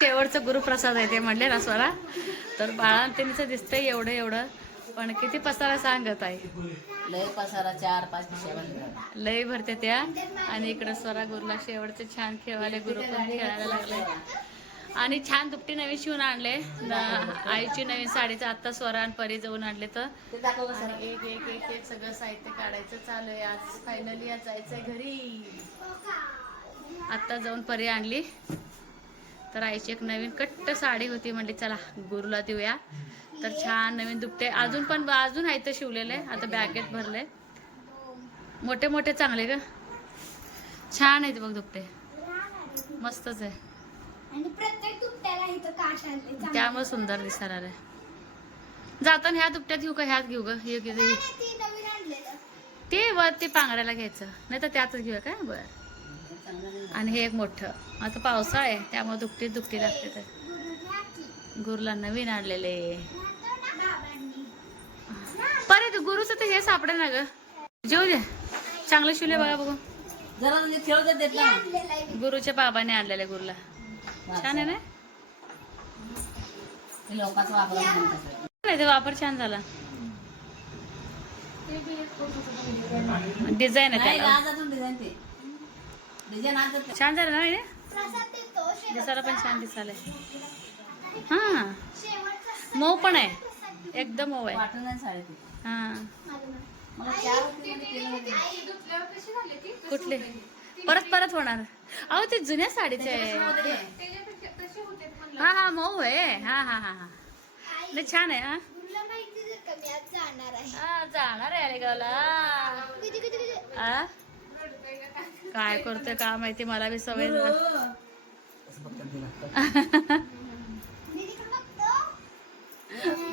शेवटचं गुरुप्रसाद आहे ते म्हणले ना स्वरा. तर बाळांतीचं दिसतंय एवढं एवढं, पण किती पसारा सांगत आहे. लय पसारा 4-5 पिशव्या लय भरते त्या. आणि इकडं स्वरा गुरुला शेवटचे छान खेळायला गुरु पण खेळायला लागले. आणि छान दुपटी नवीन शिवून आणले. आईची नवीन साडीचं आत्ता स्वरा आणि परी जाऊन आणले. तर एक एक एक एक सगळं साहित्य काढायचं चालू आहे. आज फायनली आज जायचंय घरी. आत्ता जाऊन परी आणली. तर आईची एक नवीन कट्ट साडी होती, म्हणली चला गुरुला देऊया. तर छान नवीन दुपटे अजून आहे तर शिवलेले. आता बॅगेत भरले. मोठे मोठे चांगले ग, छान आहेत बघ दुपटे, मस्तच आहे. आणि प्रत्येक दुपट्याला इथं काश आणले, त्यामुळे सुंदर दिसायला आले. जाताना ह्या दुपट्यात घेऊ का ह्यात घेऊ ग? हे ती नवीन आणलेलं ते वर ते पांघरायला घ्यायचं, नाही तर त्यातच घेऊया काय? बरं. आणि हे एक मोठं, आता पावसाळा आहे त्यामुळे दुपटी लागते. तर गुरुला नवीन आणलेले. परत गुरुचं तर हे सापडे ना ग, जेऊ दे. चांगलं शिवले बघा बघू. जरा म्हणजे खेळ देत ना. गुरुच्या बाबाने आणलेले गुरुला. छान आहे ना? लोकांचा वापर नाही, ते वापर छान झाला. डिझाईन आहे त्याला. छान झालं ना हे? दिसायला पण छान दिसायला. हा, मऊ पण आहे, एकदम मऊ आहे. हा, कुठले परत होणार? अहो ते जुन्या साडीचे आहे. हा हा, मऊ आहे. हा हा हा हा, नाही छान आहे. हा, जाणार आहे अलेगावला. काय करतोय का माहिती, मला बी सवय.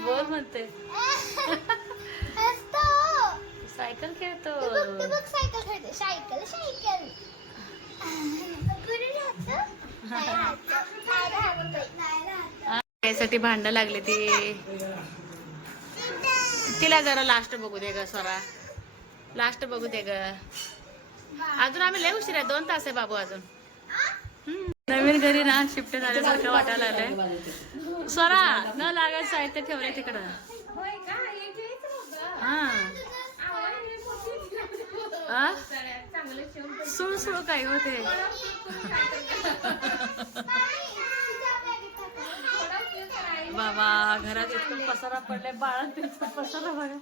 बोल म्हणते. सायकल खेळतो. त्यासाठी भांडण लागले ती. तिला जरा लास्ट बघू दे ग स्वरा, लास्ट बघू दे ग. अजून आम्ही लय उशीर आहे, 2 तास आहे बाबू अजून. नवीन घरी ना शिफ्ट झाल्यासारखं वाटायला आलंय. स्वरा न लागायचं साहित्य ठेवलंय तिकडं. सुळ काय होते. बाबा घरात इतकं पसारा पडलाय, बाळांचा पसारा बघा.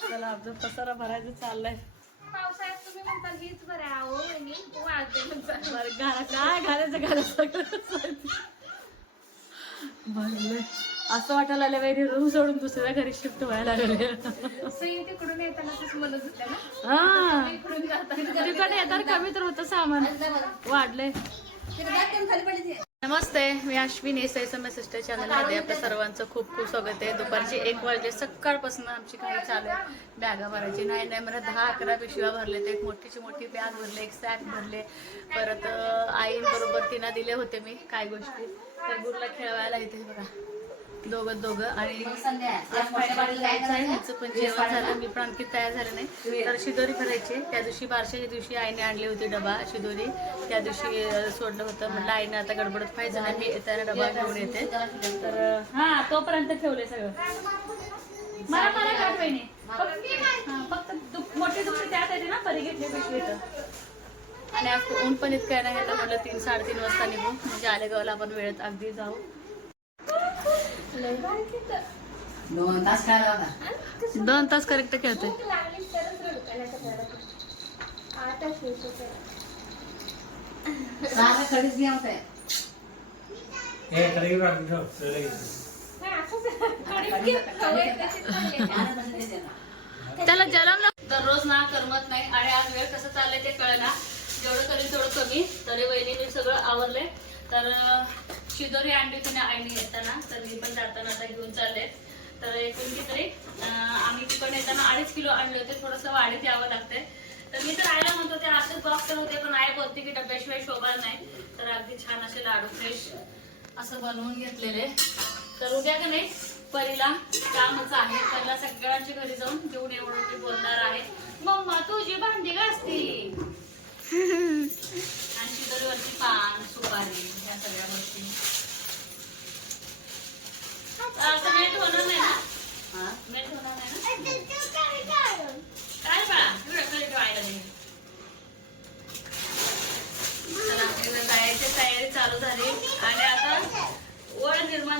चला आमचं पसारा भरायचं चाललंय. पावसाळ्यात तुम्ही म्हणताल हीच बरं काय घालायचं भरलंय. असं वाटायला लागलं वैरी रूम सोडून दुसऱ्या घरी शिफ्ट व्हायला लागले. तिकडून येताना म्हणत होत्या ना. हा, तिकडे येताना कमी तर होतं सामान, वाढलंय. नमस्ते, मी अश्विनी SMS सिस्टर चॅनलमध्ये आपल्या सर्वांचं खूप खूप स्वागत आहे. दुपारचे 1 वाजले. सकाळपासून आमची काही चालू आहे. बॅगा भरायची नाही मला 10-11 पिशव्या भरले. ते एक मोठी बॅग भरले, एक सॅक भरले. परत आईबरोबर तिनं दिले होते मी काय गोष्टी. तर गुरुला खेळवायला इथे बघा दोघं. आणि पण जेवण झालं, मी पण आणखी तयार झाले नाही. तर शिदोरी भरायची. त्या दिवशी बारशाच्या दिवशी आईने आणली होती डबा शिदोरी, त्या दिवशी सोडलं होतं. म्हटलं आईने आता गडबडत पाहिजे ना, मी येताना डबा घेऊन येते. तर हा, तोपर्यंत ठेवले सगळं. मला काढ बहिणी. फक्त मोठी दुसरी त्यात येते ना, परी घेतली पिशवी. आणि आज ऊन पण इतकं नाही घ्यायला. म्हटलं 3-3:30 वाजता निघू, म्हणजे आलेगावला आपण वेळेत अगदी जाऊ. 2 तास खेळला होता. 2 तास करेक्ट खेळतोय. त्याला जलम दररोज ना करमत नाही. आणि आज वेळ कसं चाललंय ते कळना. जेवढं करेल तेवढं कमी. तरी वहिनीने सगळं आवरलंय. तर शिदोरी आणली तिने आईने येताना, तर मी पण जाताना आता घेऊन चालले. तर एकूण किती आम्ही तिकडे येताना 2.5 किलो आणले होते. थोडंसं वाढीत यावं लागतंय. तर मी तर आयला म्हणतो ते असंच बॉक्स होते, पण आई बोलते की डब्याशिवाय शोभा नाही. तर अगदी छान असे लाडू फ्रेश असं बनवून घेतलेले. तर उद्या का नाही परीला कामच आहे. त्याला सगळ्यांच्या घरी जाऊन जेवण एवढं मी बोलणार आहे. मम्मा तुझी भांडी घासती.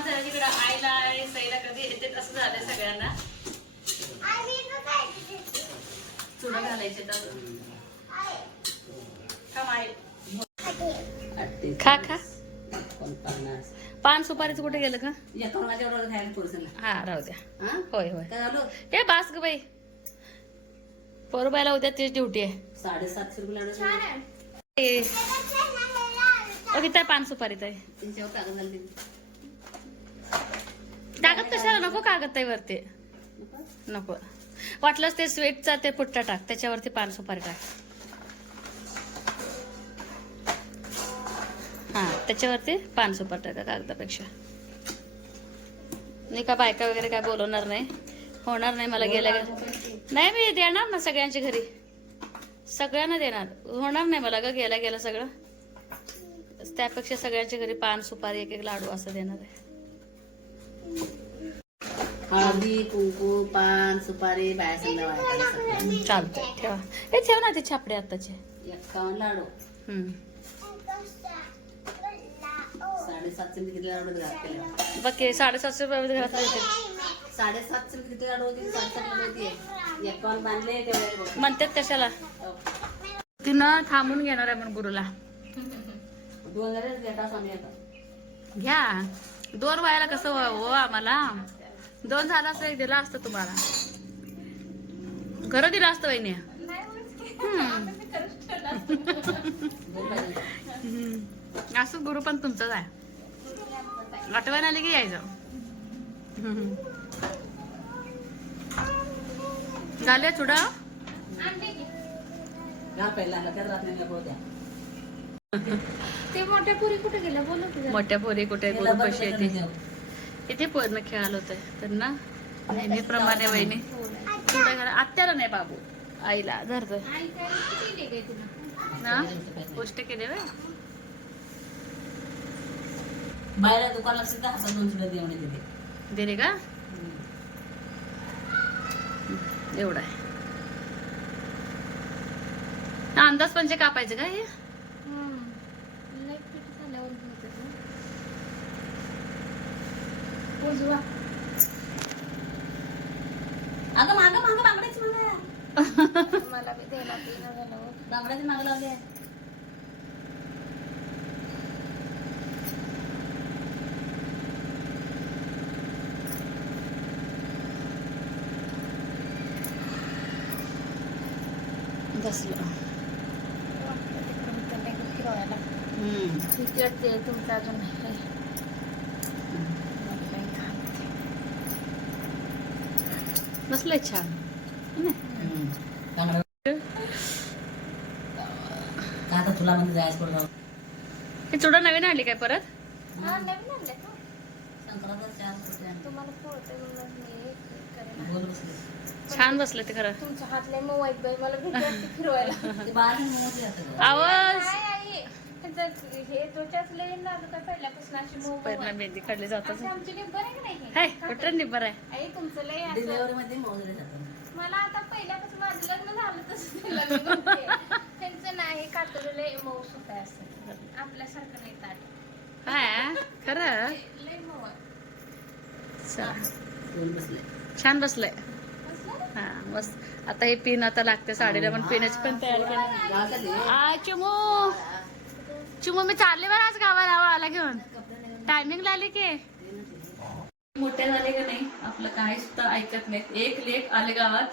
झालं तिकडं आईला आणि सईला कधी येते तसं झालं सगळ्यांना. चुडा घालायचे तर खा खा. 49. पान सुपारीचं कुठे गेलं का? एका माझ्या एवढं खायला थोडंसं. हा राहू द्या. हा होय होय. काय झालं? हे बास ग बाई. पोरबायला उद्या तीच ड्युटी आहे. 750 रुपये लाडू. छान आहे. किती पान सुपारीत आहे? त्यांच्यावर कागद झाले. कागद कशाला नको, कागद आहे वरती नको. वाटलंच ते स्वीटचा ते पुट्टा टाक, त्याच्यावरती पान सुपारी टाक. हा त्याच्यावरती पान सुपारी टाका कागदापेक्षा. मी का बायका वगैरे काय बोलवणार नाही, होणार नाही मला गेल्या नाही. मी देणार ना सगळ्यांच्या घरी, सगळ्यांना देणार. होणार नाही मला ग गेल्या गेलं सगळं. त्यापेक्षा सगळ्यांच्या घरी पान सुपारी एक एक लाडू असं देणार आहे. हळदी कुंकू पान सुपारी बाया संध्याकाळी चालतंय ठेवा. हे ठेव ना ते छापडे आताचे. 51 लाडू. 750 किती लाडू केले? बघ 750 रुपये घरात येते. 750 किती लाडू होती? 750 लाडू होती. 51 बांधले तेवढे म्हणतात कशाला. तिनं थांबून घेणार आहे म्हणून गुरुला. 2000 देता स्वामी आता. घ्या 2 व्हायला कसं हो आम्हाला. 2 झाला असं एक दिला असतं तुम्हाला. घरं दिलं असतं वहिनी. असं गुरु पण तुमचंच आहे. आठवण आली की यायचं. झाले चुडा. पहिला लक्षात राहत नाही होत्या. ते मोठ्या पुरी कुठे गेल्या बोलू तुझ्या. मोठ्या पोरी कुठे गुरु कशी येते इथे पूर्ण खेळायला होत तर ना. नेहमीप्रमाणे वहिनी चुडा घाला. आत्याला नाही बाबू, आईला धरत आई काय केली काय तुला. ना. गोष्ट केली व्हय. बाहेर दुकान असते तर हातात 2 सुद्धा देवणे दिले. दिले का एवढा आहे. अंदाज पंचे कापायचे का हे. लाईट फिट झाल्यावर होतं ना. उजवा. अगं मागं मागं बांगड्याची मागं मला बी द्यायला देणं झालं. बांगड्याची मागं लावली. बसलं. फिरवायला ते तुमचं अजून नाही. बसलंय छान. आता तुला म्हणजे जायचं पडलं. हे चुडा नवीन आणली काय परत. हा नवीन आणले का. संक्रांत 4 सुट्ट्या. तुम्हाला पोहते म्हणून मी एक करेन. बोल बसले. छान बसले ते खरं. तुमच्या हातले मग वाईट बाई मला भीती वाटते फिरवायला. ते बाहेर मोठी जातं. आवाज काय आई त्याचं हे त्वचाच लय नाजूक काय पहिल्यापासून अशी मऊ पहिला मेहंदी काढली जातात. अशी आमची निब्बर आहे की नाही हाय कुठं निब्बर आहे. आई तुमचं लय असं. डिलिव्हरी मध्ये मोजले जातात. मला आता पहिल्यापासून माझं लग्न झालं तसं लग्न करते. त्यांचं नाही कातडं लय मऊ सुद्धा असं आपल्यासारखं नाही ताट. काय खरं. लय मऊ आहे. चला. बोल बसले. छान बसलंय. बसलं? हा मस्त. आता हे पिन आता लागते साडीला पण पिण्याची पण तयारी केली. आ चिमू चिमू मी चालले बरं आज गावाला आला घेऊन. टायमिंग लागले की मोठे झाले का नाही आपलं काही सुद्धा ऐकत नाहीत. एक लेक आले गावात.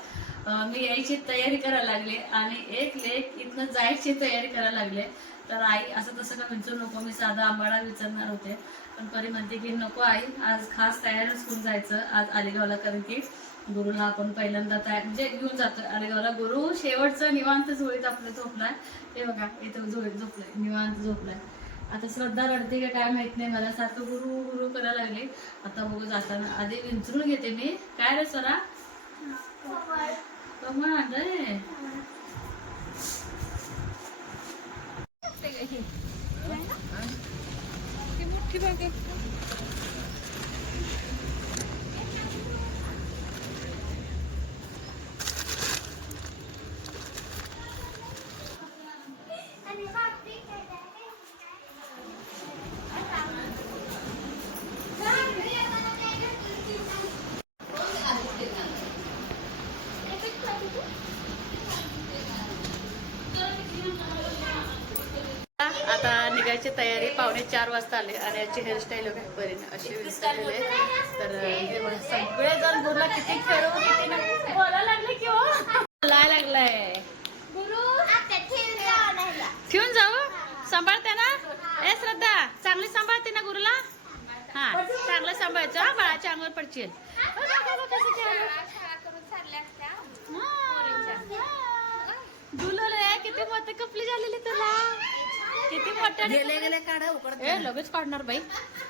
मी यायची तयारी करायला लागले आणि एक लेक इथनं जायची तयारी करायला लागले. तर आई असं तसं का विचारू नको, मी साधा आंबाडा विचारणार होते पण परी म्हणते की नको आई आज खास तयारच होऊन जायचं आज आलेगावला. कारण की गुरुला आपण पहिल्यांदा तयार म्हणजे घेऊन जातो आलेगावला. गुरु शेवटचं निवांत झोळीत आपलं झोपलाय. हे बघा इथं झोळीत झोपलाय, निवांत झोपलाय. आता श्रद्धा रडते का काय माहित नाही मला. सारखं गुरु गुरु करायला लागले. आता बघू जाताना आधी विंचरून घेते मी. काय रे स्वरा कमळ आणलंय. मोठी बॅग आहे. आता निघायची तयारी. 3:45 वाजता आले आणि याची हेअरस्टाईल काय परीने अशी विचारलेले. तर हे बघा, सगळेजण गुरुला किती खेळू किती नाही बोलायला लागले की हो बोलायला लागलाय. ठेवून जाऊ सांभाळते ना. ए श्रद्धा चांगली सांभाळते ना गुरुला. हा चांगलं सांभाळायचं हा, बाळाच्या अंगावर पडशील. झुलले किती मोठे कपली झालेली तुला. किती मोठ्या गेले गेले काढा उकडत ए लगेच काढणार बाई.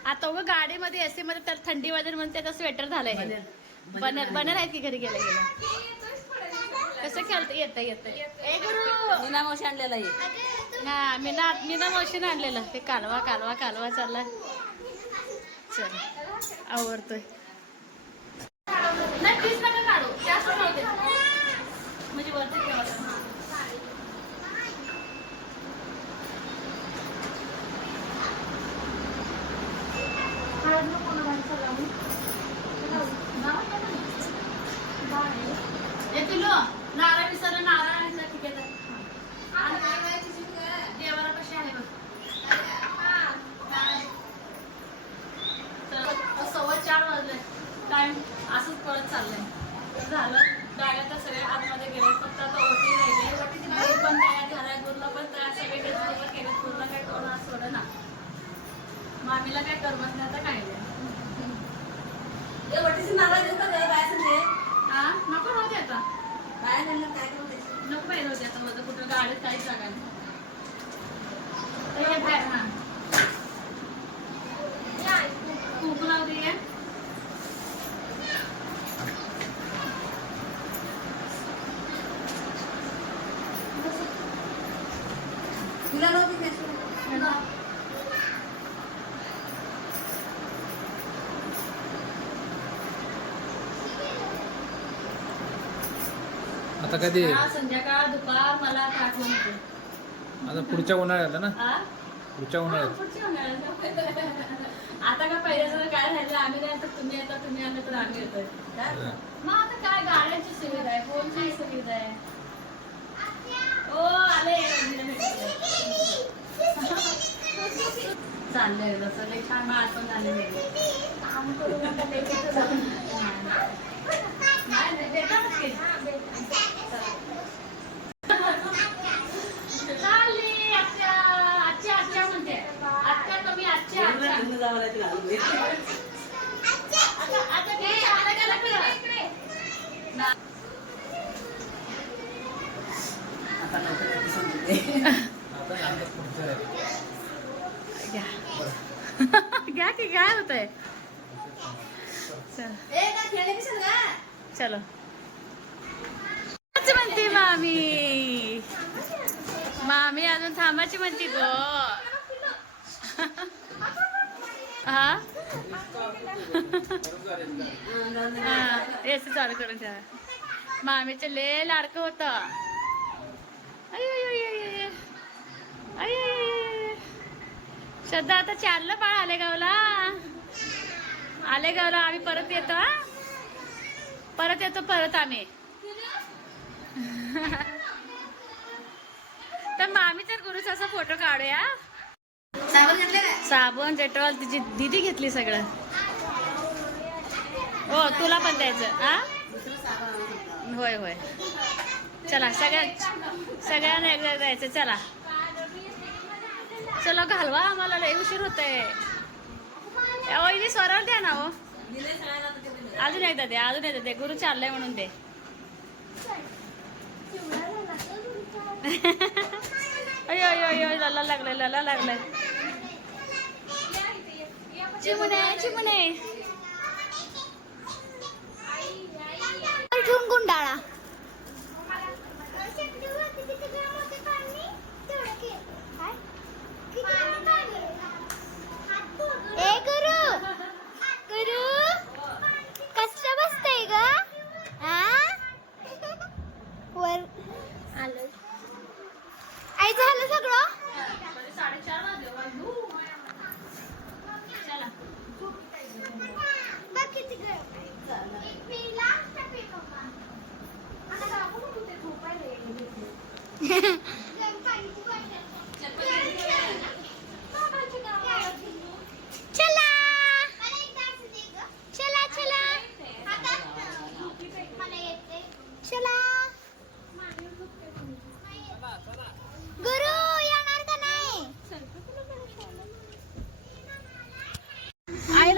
आता उभं गाडीमध्ये एसी मध्ये तर थंडी वाजून म्हणून त्याचा स्वेटर झालाय. बनर आहेत की घरी गेल्या गेल्या. कसं खेळत येतं येतं. ए गुरु मीना मावशी आणलेला आहे. हा मीना मावशीने आणलेलं. ते कालवा कालवा कालवा चाललाय. चल आवडतोय. नाही प्लीज नका काढू. जास्त नव्हते म्हणजे वरती ठेवा. नारळ विसरलं. नारळ ठीक आहे. देवाला कशी आहे बघ. 4:15 वाजले. टाइम असंच पळत चाललंय. झालं बॅगा तर सगळे आतमध्ये गेले. फक्त आता ओटी राहिली. गुरु पण तयार झालाय. गुरुला पण तयार. सगळे गेले केलं. गुरुला काय कोणा सोड ना. मामीला काय करमत नाही आता काय नाही. हा नको होते आता. नको बाहेर होते आता. माझं कुठं गाडीत काहीच जागा नाही. कुंकू लावते का. तुला नव्हती आता कधी संध्याकाळ दुपार मला आठवण येते. आता पुढच्या उन्हाळ्यात ना. आ? पुढच्या उन्हाळ्यात पुढच्या उन्हाळ्यात. आता का पहिल्या जर काय राहिलं आम्ही नाही तर तुम्ही येता. तुम्ही आलं तर आम्ही येतोय. मग आता काय गाड्यांची सुविधा आहे. फोनची सुविधा आहे. ओ आले चाललंय जसं लई छान माळ पण झाले. काम करू नका नाही देतातच की. चालली आजच्या आजच्या आजच्या म्हणते. आजच्या कमी आजच्या आजच्या आता घ्या की काय होतंय. चलो म्हणते मामी. मामी अजून थांबाची म्हणते गो. हा एसी चालू करून ठेवा. मामीचे लय लाडकं होतं. श्रद्धा आता चाललं बाळ आलेगावला. आलेगावला आम्ही परत येतो. हा परत येतो परत आम्ही. तर मामी तर गुरुचा असा फोटो काढूया. साबण डेटॉल तिची दीदी घेतली सगळं. हो तुला पण द्यायचं. हा होय होय चला सगळ्यांना एकदा जायचं. चला चला घालवा आम्हाला लय उशीर होतंय. वहिनी स्वरावर द्या ना हो. अजून एकदा दे. अजून एकदा दे. गुरु चाललंय म्हणून दे. अयो अयो अयो लला लागलाय लला लागलाय. चिमुणे चिमुणे ठेवून गुंडाळा. ए गुरु गुरु कसं बसतय ग. वर आलं आई झालं सगळं. 4:30 वाजले. चला बघ किती गरम आहे. एक पिला आता आपण कुठे झोपायला.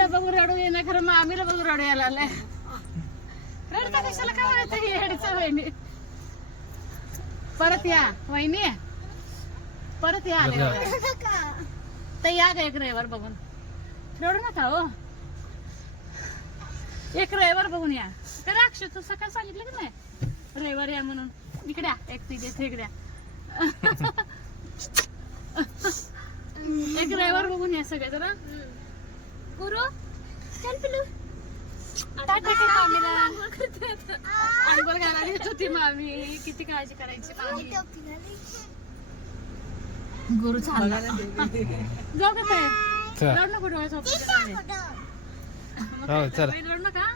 बघून रडू येणार, खरं मामीला बघून रडू यायला आलाय. रडता कशाला काय माहिती येडीचं वहिनी. परत या वहिनी, परत या आले तर या ग एक रविवार बघून. रडू नका हो, एक रविवार बघून या. तर अक्षय तू सकाळ सांगितलं की नाही रविवार या म्हणून. इकड्या एक तिथे इकड्या एक रविवार बघून या सगळे जरा. गुरु चल पिलू मामीला आंघोळ घालायला येत होती मामी. किती काळजी करायची मामी. गुरु छान जाऊ का काय रड नको डोळ्यासोबत रड नका.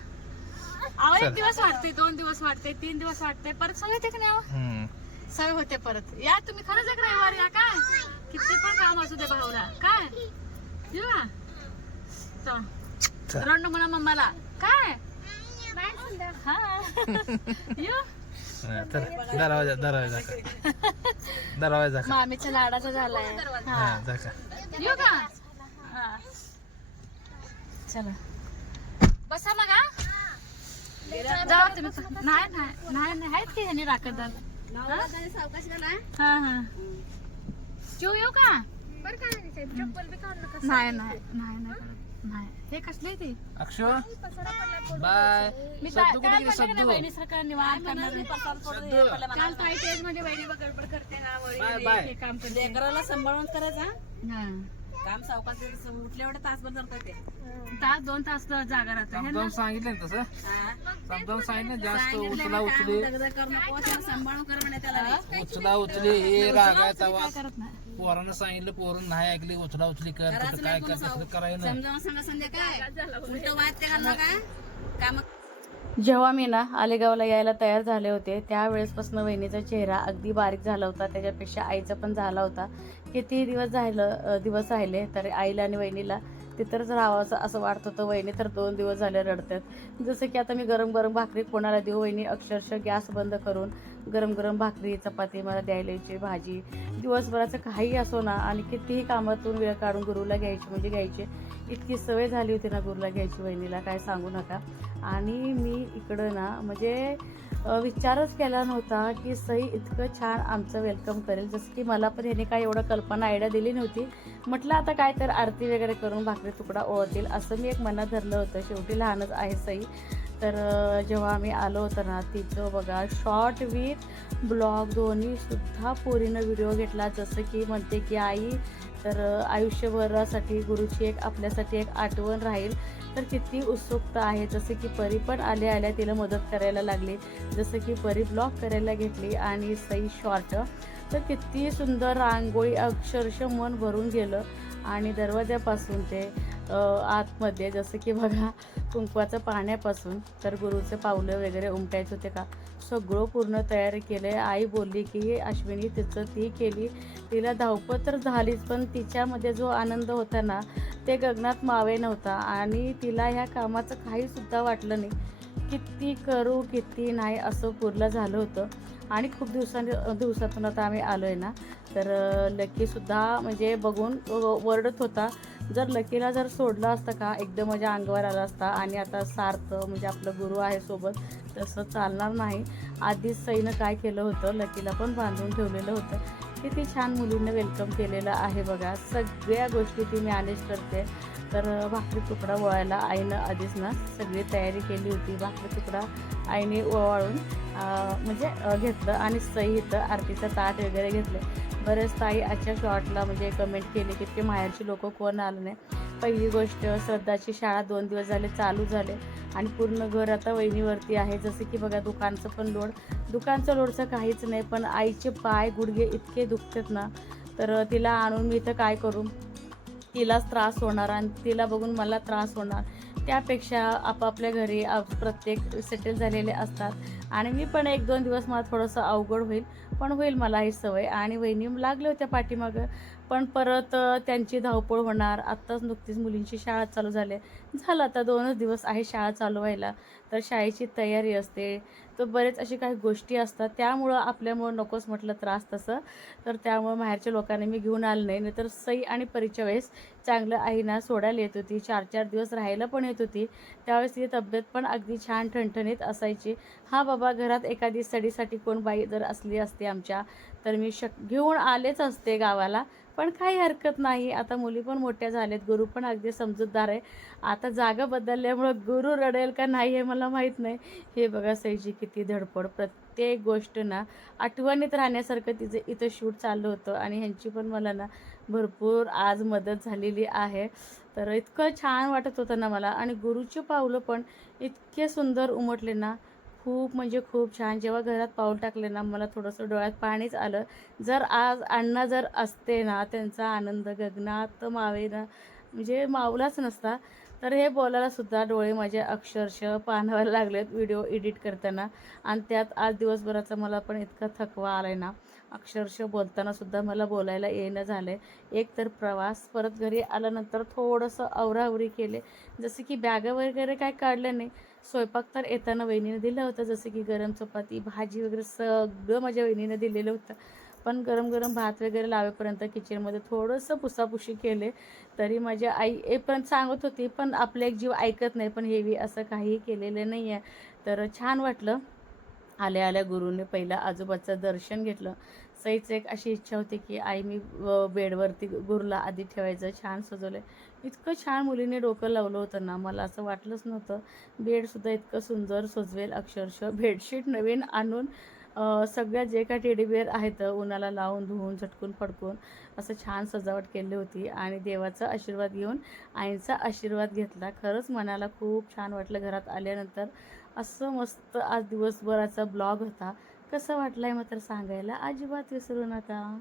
अहो एक दिवस वाटते, 2 दिवस वाटते, 3 दिवस वाटते, परत सवय होते की नाही. सवय होते परत. या तुम्ही खरंच एक रविवार या काय. किती पण काम असू दे भाऊला काय. येऊ का चल रड म्हणा मम्माला काय. हा येऊ मामीच्या लाडाचा झालाय. येऊ का चला बसा मग. जाऊ तुम्ही. नाही नाही नाही नाही आहेत की ह्यानी राखत दाल. हा हा चिव येऊ का. चप्पल बी काढू नका. नाही नाही नाही नाही हे कसले ते अक्षय बाय. मी बहिणीसारखं निवांत करणार. काल काही तेच म्हणजे बहिणी गडबड करते ना हे काम करते. लेकराला सांभाळून करायचा हा काम. सावकाश उठल्या एवढे तासभर जातात ते. 2 तास जागा राहतो. समजावून सांगितलं ना तसं. समजावून सांगितलं जास्त उचला उचली सांभाळून कर म्हणे त्याला. उचला उचली हे रागायचा काय वाद. करत नाही. पोरांना सांगितलं पोरून नाही ऐकली. उचला उचली कर कुठं काय कर तसं करायला नाही. समजावून सांगा संध्याकाळ उलट वाद ते घालू नका काम. जेव्हा मी ना आलेगावला यायला तयार झाले होते त्यावेळेसपासून वहिनीचा चेहरा अगदी बारीक झाला होता. त्याच्यापेक्षा आईचा पण झाला होता. किती दिवस राहिले तर आईला आणि वहिनीला तिथंच राहावं असं वाटत होतं. वहिनी तर 2 दिवस झाले रडतात. जसं की आता मी गरम गरम भाकरी कोणाला देऊ. वहिनी अक्षरशः गॅस बंद करून गरम गरम भाकरी चपाती मला द्यायला यायची, भाजी दिवसभराचं काही असो ना. आणि कितीही कामातून वेळ काढून गुरुला घ्यायची म्हणजे घ्यायची. इतकी सवय झाली होती ना गुरुला घ्यायची वहिनीला काय सांगू नका. आणि मी इकडं ना म्हणजे विचारच केला नव्हता की सई इतकं छान आमचं वेलकम करेल. जसं की मला पण ह्याने काय एवढं कल्पना आयडिया दिली नव्हती. म्हटलं आता काय तर आरती वगैरे करून भाकरी तुकडा ओळतील असं मी एक मनात धरलं होतं. शेवटी लहानच आहे सई. तर जेव्हा आम्ही आलो होतो ना तिथं बघा शॉर्ट विथ ब्लॉग दोन्हीसुद्धा पोरीनं व्हिडिओ घेतला. जसं की म्हणते की आई तर आयुष्यभरासाठी गुरुची एक आपल्यासाठी एक आठवण राहील. तर किती उत्सुकता आहे. जसं की परी पण आल्या तिला मदत करायला लागली. जसं की परी ब्लॉग करायला घेतली आणि सई शॉर्ट. तर किती सुंदर रांगोळी अक्षरशः मन भरून गेलं. आणि दरवाजापासून ते आतमध्ये जसं की बघा कुंकवाचं पाण्यापासून तर गुरुचे पावलं वगैरे उमटायचं होते का सगळं पूर्ण तयारी केलं आहे. आई बोलली की अश्विनी तिचं ती केली. तिला धावपळ तर झालीच पण तिच्यामध्ये जो आनंद होता ना ते गगनात मावे नव्हता. आणि तिला ह्या कामाचं काहीसुद्धा वाटलं नाही. किती करू किती नाही असं पूर्ण झालं होतं. आणि खूप दिवसातून आता आम्ही आलो आहे ना तर लकीसुद्धा म्हणजे बघून वरडत होता. जर लकीला जर सोडलं असतं का एकदम माझ्या अंगावर आला असता. आणि आता सार्थ म्हणजे आपलं गुरु आहे सोबत तसं चालणार नाही. आधीच सईनं काय केलं होतं लकीला पण बांधून ठेवलेलं होतं. किती छान मुलींना वेलकम केलेलं आहे बघा. सगळ्या गोष्टी ती मॅनेज करते. तर भाकरी तुकडा वळायला आईनं आधीच ना सगळी तयारी केली होती. भाकरी तुकडा आईने ओवाळून म्हणजे घेतलं. आणि सई इथं आरतीचं ताट वगैरे घेतलं. बरेच ताई आजच्या शॉर्टला म्हणजे कमेंट केली की ते माहेरची लोक कोण आलं नाही. पहिली गोष्ट श्रद्धाची शाळा 2 दिवस झाले चालू झाले. आणि पूर्ण घर आता वहिनीवरती आहे. जसं की बघा दुकानचं पण लोड. दुकानचं लोडचं काहीच नाही पण आईचे पाय गुडघे इतके दुखतात ना तर तिला आणून मी इथं काय करू. तिलाच त्रास होणार आणि तिला बघून मला त्रास होणार. त्यापेक्षा आपापल्या घरी प्रत्येक सेटल झालेले असतात. आणि मी पण 1-2 दिवस मला थोडंसं अवघड होईल पण होईल मला ही सवय. आणि वहिनी लागले होत्या पाठीमागं पण परत त्यांची धावपळ होणार. आत्ताच नुकतीच मुलींची शाळा चालू झाली. झालं आता 2च दिवस आहे शाळा चालू व्हायला. तर शाळेची तयारी असते. तर बरेच अशी काही गोष्टी असतात, त्यामुळं आपल्यामुळं नकोच म्हटलं त्रास तसं. तर त्यामुळं माहेरच्या लोकांनी मी घेऊन आलं नाही. नाहीतर सई आणि परीच्या वेळेस चांगलं आईना सोडायला येत होती, 4-4 दिवस राहायला पण येत होती. त्यावेळेस तिची तब्येत पण अगदी छान ठणठणीत असायची. हां बाबा, घरात एखादी स्टडीसाठी कोण बाई जर असली असते आमच्या, तर मी घेऊन आलेच असते गावाला. पण काही हरकत नाही, आता मुली पण मोठ्या झाल्यात, गुरु पण अगदी समजूतदार आहे. आता जागा बदलल्यामुळं गुरु रडेल का नाही हे मला माहीत नाही. हे बघा सईची किती धडपड, प्रत्येक गोष्ट ना आठवणीत राहण्यासारखं तिचं इथं शूट चाललं होतं आणि ह्यांची पण मला ना भरपूर आज मदत झालेली आहे. तर इतकं छान वाटत होतं ना मला, आणि गुरुचे पावलं पण इतके सुंदर उमटले ना, खूप म्हणजे खूप छान. जेव्हा घरात पाऊल टाकले ना, मला थोडंसं डोळ्यात पाणीच आलं. जर आज अण्णा जर असते ना, त्यांचा आनंद गगनात मावेना, म्हणजे मावलाच नसता. तर हे बोलायला सुद्धा डोळे माझे अक्षरशः पाणावायला लागलेत व्हिडिओ एडिट करताना. आणि त्यात आज दिवसभराचा मला पण इतका थकवा आला आहे ना, अक्षरशः बोलताना सुद्धा मला बोलायला येणं झालं आहे. एक तर प्रवास, परत घरी आल्यानंतर थोडंसं आवराआवरी केले, जसं की बॅगा वगैरे काय काढलं नाही. स्वयंपाक तर येताना वहिनीने दिलं होतं, जसं की गरम चपाती भाजी वगैरे सगळं माझ्या वहिनीने दिलेलं होतं. पण गरम गरम भात वगैरे लावेपर्यंत किचनमध्ये थोडंसं पुसापुशी केले. तरी माझी आई येईपर्यंत सांगत होती, पण आपले एक जीव ऐकत नाही. पण हेवी असं काही केलेलं नाही आहे. तर छान वाटलं. आल्या आल्या गुरुने पहिला आजोबाचं दर्शन घेतलं. सईच एक अशी इच्छा होती की आई मी बेडवरती गुरुला आधी ठेवायचं, छान सजवलं. इतकं छान मुलीने डोकं लावलं होतं ना, मला असं वाटलंच नव्हतं बेडसुद्धा इतकं सुंदर सजवेल. अक्षरशः बेडशीट नवीन आणून सगळ्या जे काही टेडीबिअर आहेत उन्हाला लावून धुवून झटकून फडकून असं छान सजावट केली होती. आणि देवाचा आशीर्वाद घेऊन आईंचा आशीर्वाद घेतला. खरंच मनाला खूप छान वाटलं घरात आल्यानंतर. असं मस्त आज दिवसभराचा ब्लॉग होता. कसं वाटलं आहे मात्र सांगायला अजिबात विसरू नका.